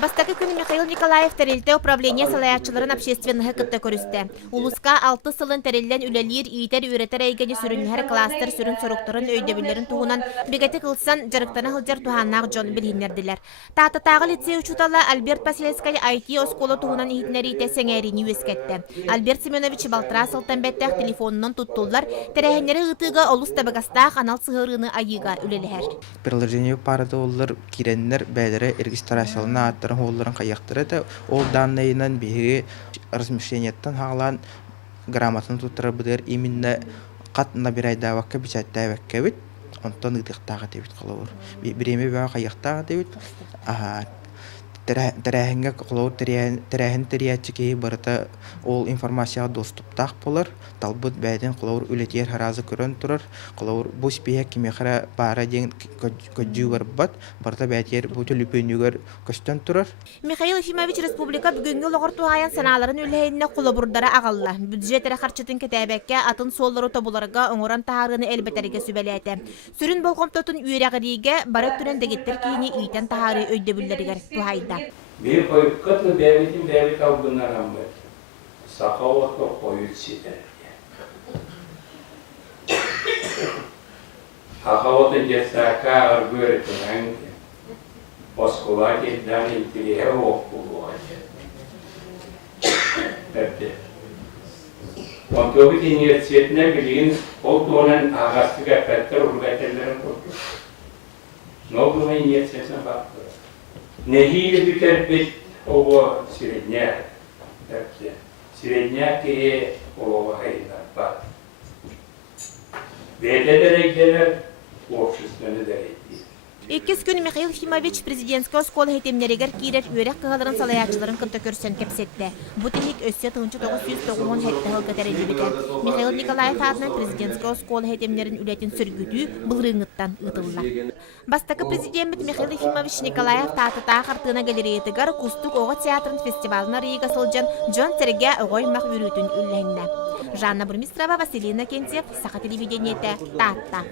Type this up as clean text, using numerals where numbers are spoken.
Бастакы күні Михаил Николаев тәрелті управление салаятчыларын общественныхы кытта көрісті. Улуска 6 сылын тәрелден үлелер, иетер үйретер әйгені сүрінлер кластер сүрін сұрықтырын өйдебілерін туғынан бігеті қылсан жарықтана хылжар туғаннақ жон білгендерділер. Тағы лицей учутала Альберт Пасилескай IT осколы туғынан ихтінер ите сәңәріні өскетті. Альберт Семенович Балтра сылтан бәттәқ телефонынан тұттулар, тәрәхенлері ұтыға олыс табығастақ анал сығырыны айыға үлелер. Приложение парада олар киреннер бәдері регистрациялына аттарын оларын қаяқтыры да ол данныйынан бері размещениеттен хағалан грамотаны тұттыры бұдыр именно қатына бір айда ваққа бічатта вәкке бүт, онтан ұдықтағы дебіт қылауыр. Біреме бәу қаяқтағы дебіт, тәрәхінге қылауыр тәрәхін тәрәтчі кейі барыта ол информацияға доступтақ болыр, талбыт бәден қылауыр үлетер харазы көрін тұрыр, қылауыр бұл спея кемеқара бара ден көджі бар бат, барыта бәдер бұты лүпенігер көстен тұрыр. Михаил Ефимович Республика бүгінгі лоғырту аян саналарын үләйінне құлабұрдары ағалла. Бюджетері қарчытын кетәбәкке атын соллары тобыларға оңыран тағарыны әлбәтәрге сүбәләті. Сүрін болғымтотын үйрәғіріге барып түрен дегеттер кейіне үйтен тағары өйдебілдерігер тухайда. Bir koyukatlı bebek avgınlar ama sakavatlı koyut siterge. Hakavatı cesaka argöretin hangi Moskova giden intiliye okulu acı. Hepti. Montobit Üniversitesi'ne bilgin olduğunun ağastık efetler urbetellerin kurdu. Noblu Üniversitesi'ne baktı. Нехили битер ово средняк, средняк и ово хайна пат. Ветедерекелер общественный деректи. Еккес күн Михаил Ефимович президентская школа хетемнерегер кирер үйрек кығаларын салаятчыларын кынта көрсен кепсетті. Бұтынек өссе 1990 хеттіғыл көтерелебеді. Михаил Николаев атынан президентская школа хетемнерін үлетін сүргүтүү бұлғырыңыттан ұтылла. Бастакы президент Михаил Ефимович Николаев татыта қартына галереятыгар Кустук оғы театрын фестивалына рейга сылжан Джон Терге оғой мақ үрітін үлләйінна. Жанна Бурмистрова, Василина Кентьев, Саха телевидениеті, Татта.